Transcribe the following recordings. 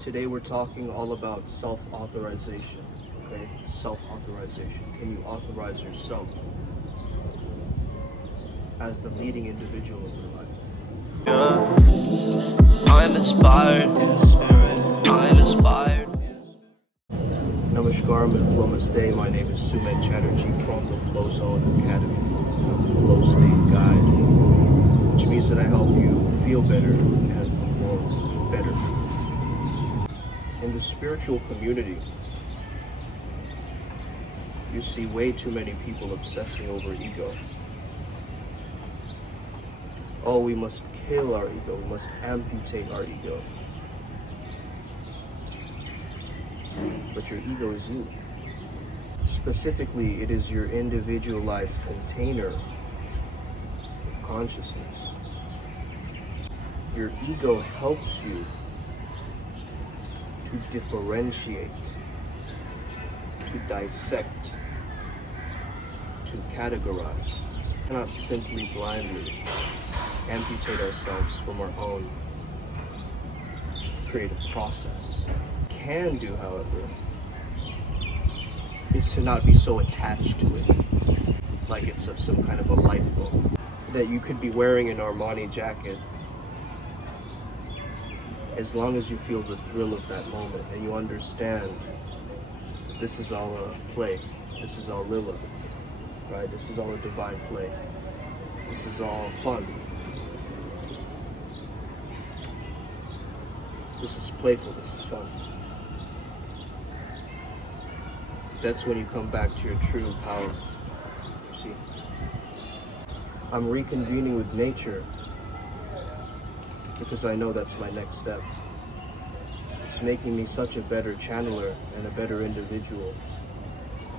Today we're talking all about self-authorization, okay? Self-authorization. Can you authorize yourself as the leading individual of your life? Yeah, I'm inspired. I'm inspired. Namaskar, Namaste. My name is Suman Chatterjee from the Flow Zone Academy. I'm the Flow State Guide, which means that I help you feel better and perform better. In the spiritual community, you see way too many people obsessing over ego. Oh, we must kill our ego, we must amputate our ego. But your ego is you. Specifically, it is your individualized container of consciousness. Your ego helps you to differentiate, to dissect, to categorize. We cannot simply blindly amputate ourselves from our own creative process. What we can do, however, is to not be so attached to it, like it's of some kind of a lifeboat, that you could be wearing an Armani jacket as long as you feel the thrill of that moment and you understand that this is all a play, this is all Lila, right? This is all a divine play. This is all fun. This is playful, this is fun. That's when you come back to your true power. You see, I'm reconvening with nature because I know that's my next step. It's making me such a better channeler and a better individual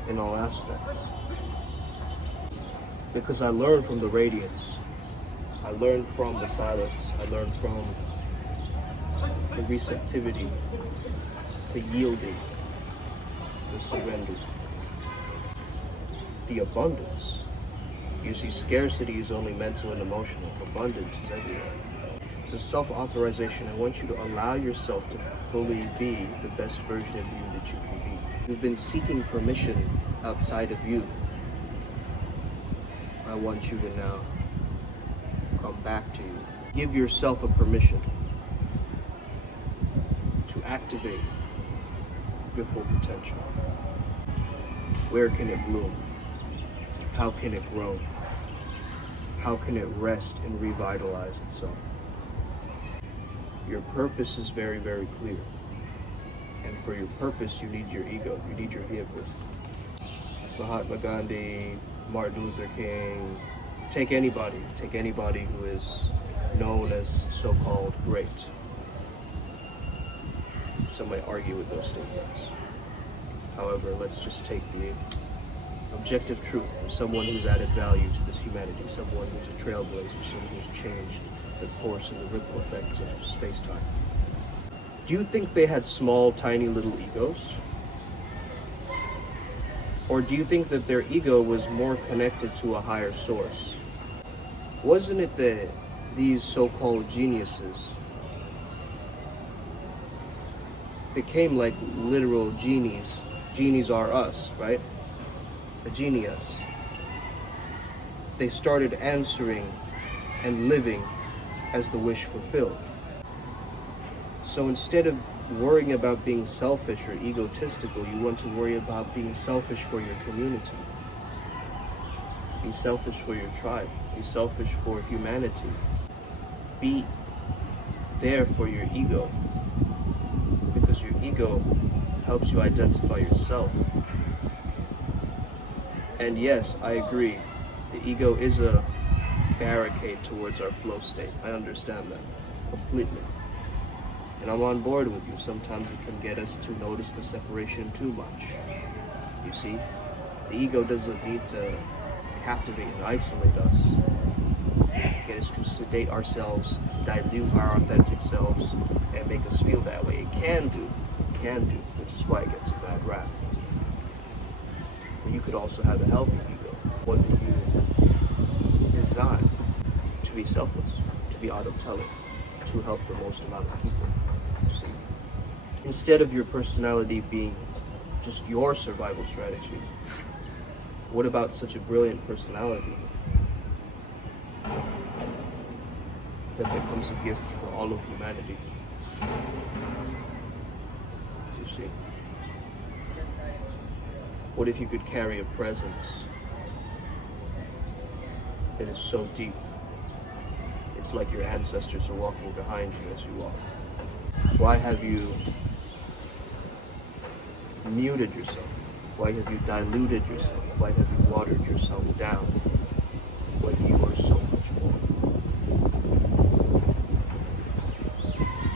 in all aspects. Because I learn from the radiance. I learn from the silence. I learn from the receptivity, the yielding, the surrender, the abundance. You see, scarcity is only mental and emotional. Abundance is everywhere. So self-authorization, I want you to allow yourself to fully be the best version of you that you can be. You've been seeking permission outside of you. I want you to now come back to you. Give yourself a permission to activate your full potential. Where can it bloom? How can it grow? How can it rest and revitalize itself? Your purpose is very, very clear. And for your purpose, you need your ego. You need your vehicle. Mahatma Gandhi, Martin Luther King, take anybody who is known as so-called great. Some might argue with those statements. However, let's just take the objective truth of someone who's added value to this humanity, someone who's a trailblazer, someone who's changed the course and the ripple effects of space-time. Do you think they had small, tiny little egos? Or do you think that their ego was more connected to a higher source? Wasn't it that these so-called geniuses became like literal genies? Genies are us, right? A genius. They started answering and living as the wish fulfilled. So instead of worrying about being selfish or egotistical, you want to worry about being selfish for your community. Be selfish for your tribe. Be selfish for humanity. Be there for your ego. Because your ego helps you identify yourself. And yes, I agree. The ego is a barricade towards our flow state. I understand that completely. And I'm on board with you. Sometimes it can get us to notice the separation too much. You see? The ego doesn't need to captivate and isolate us. Get us to sedate ourselves, dilute our authentic selves, and make us feel that way. It can do, which is why it gets a bad rap. But you could also have a healthy ego. What do you design to be selfless, to be autotelic, to help the most amount of people? You see? Instead of your personality being just your survival strategy, what about such a brilliant personality that becomes a gift for all of humanity? You see? What if you could carry a presence that is so deep, it's like your ancestors are walking behind you as you walk? Why have you muted yourself? Why have you diluted yourself? Why have you watered yourself down when you are so much more?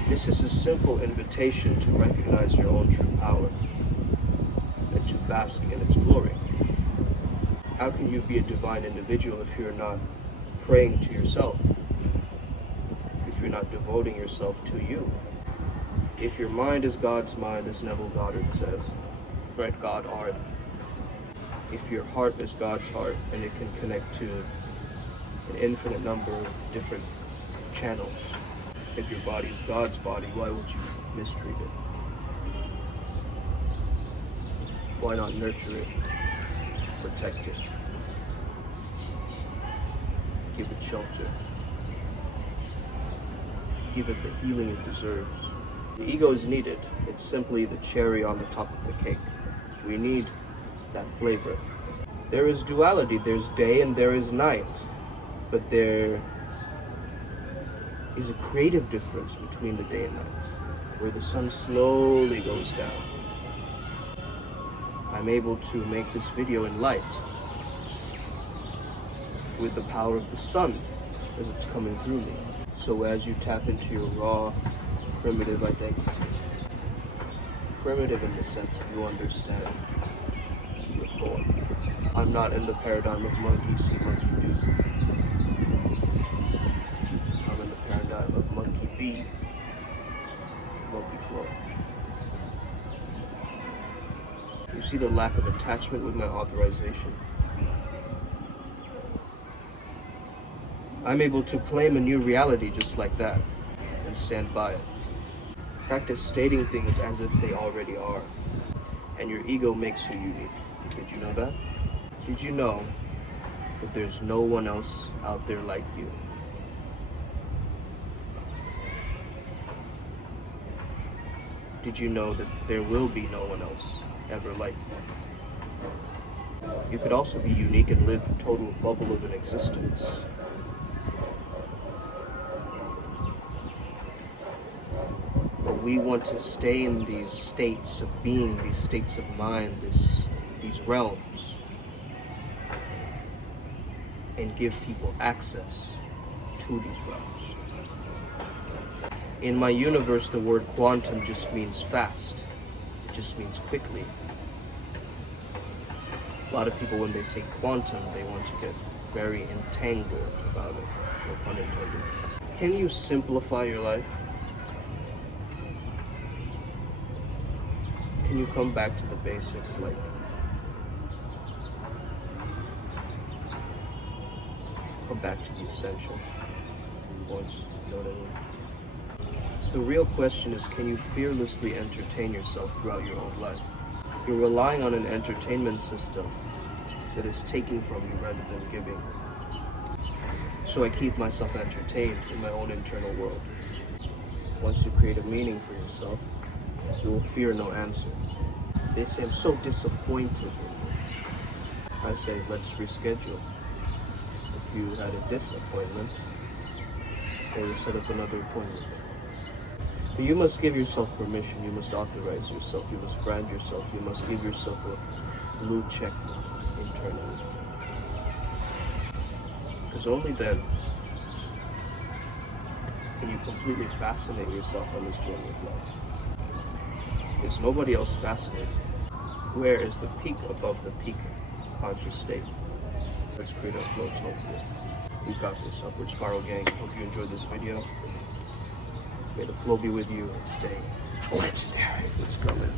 This is a simple invitation to recognize your own true power and to bask in its glory. How can you be a divine individual if you're not praying to yourself? If you're not devoting yourself to you? If your mind is God's mind, as Neville Goddard says, right? God art. If your heart is God's heart and it can connect to an infinite number of different channels. If your body is God's body, why would you mistreat it? Why not nurture it, protect it, give it shelter, give it the healing it deserves? The ego is needed. It's simply the cherry on the top of the cake. We need that flavor. There is duality. There's day and there is night. But there is a creative difference between the day and night, where the sun slowly goes down. I'm able to make this video in light with the power of the sun as it's coming through me. So as you tap into your raw, primitive identity, primitive in the sense that you understand your core. I'm not in the paradigm of monkey see, monkey do. I'm in the paradigm of monkey be, monkey flow. You see the lack of attachment with my authorization? I'm able to claim a new reality just like that and stand by it. Practice stating things as if they already are. And your ego makes you unique. Did you know that? Did you know that there's no one else out there like you? Did you know that there will be no one else ever like you? You could also be unique and live a total bubble of an existence. But we want to stay in these states of being, these states of mind, these realms, and give people access to these realms. In my universe, the word quantum just means fast. It just means quickly. A lot of people, when they say quantum, they want to get very entangled about it, no pun intended. Can you simplify your life? Can you come back to the basics, like come back to the essential points, you know what I mean? The real question is, can you fearlessly entertain yourself throughout your own life? You're relying on an entertainment system that is taking from you rather than giving. So I keep myself entertained in my own internal world. Once you create a meaning for yourself, you will fear no answer. They say, I'm so disappointed in you. I say, let's reschedule. If you had a disappointment, or set up another appointment. But you must give yourself permission, you must authorize yourself, you must brand yourself, you must give yourself a blue check internally. Because only then can you completely fascinate yourself on this journey of life. Is nobody else fascinated? Where is the peak above the peak conscious state? Let's create a flowtopia. We got this. Upward Spiral Gang. Hope you enjoyed this video. May the flow be with you and stay legendary. Let's go, man.